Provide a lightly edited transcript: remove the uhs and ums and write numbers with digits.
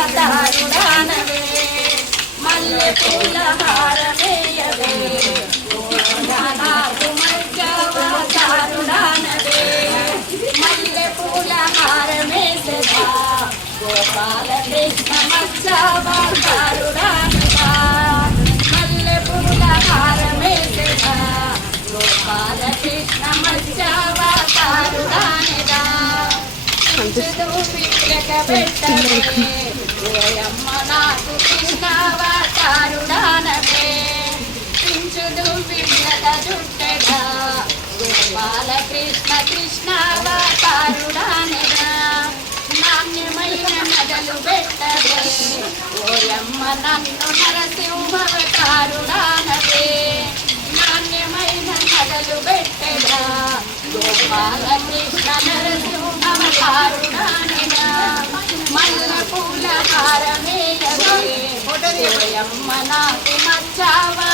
అవతారుడానవే మల్లె పూల హారమేయవే నాకు మధ్యవతారుడానవే మల్లె పూల హారమేసగా గోపాల కృష్ణ మధ్యవతారుడానగా మల్లె పూల హారమేసగా గోపాల కృష్ణ మధ్యవతారుడానగా ఓయమ్మ నాకు కృష్ణావతారుడానవే పించుదు పిల్లల జుట్టెగా గోపాల కృష్ణ కృష్ణావతారుడానగా నాణ్యమైన నగలు పెట్టవే ఓయమ్మ నన్ను నరసింహవతారుడానవే నాణ్యమైన నగలు పెట్టగా గోపాల కృష్ణ నరసింహవతారుడానగా మల్ల పూల హారమేయవే ఓయమ్మ నాకు మచ్చావా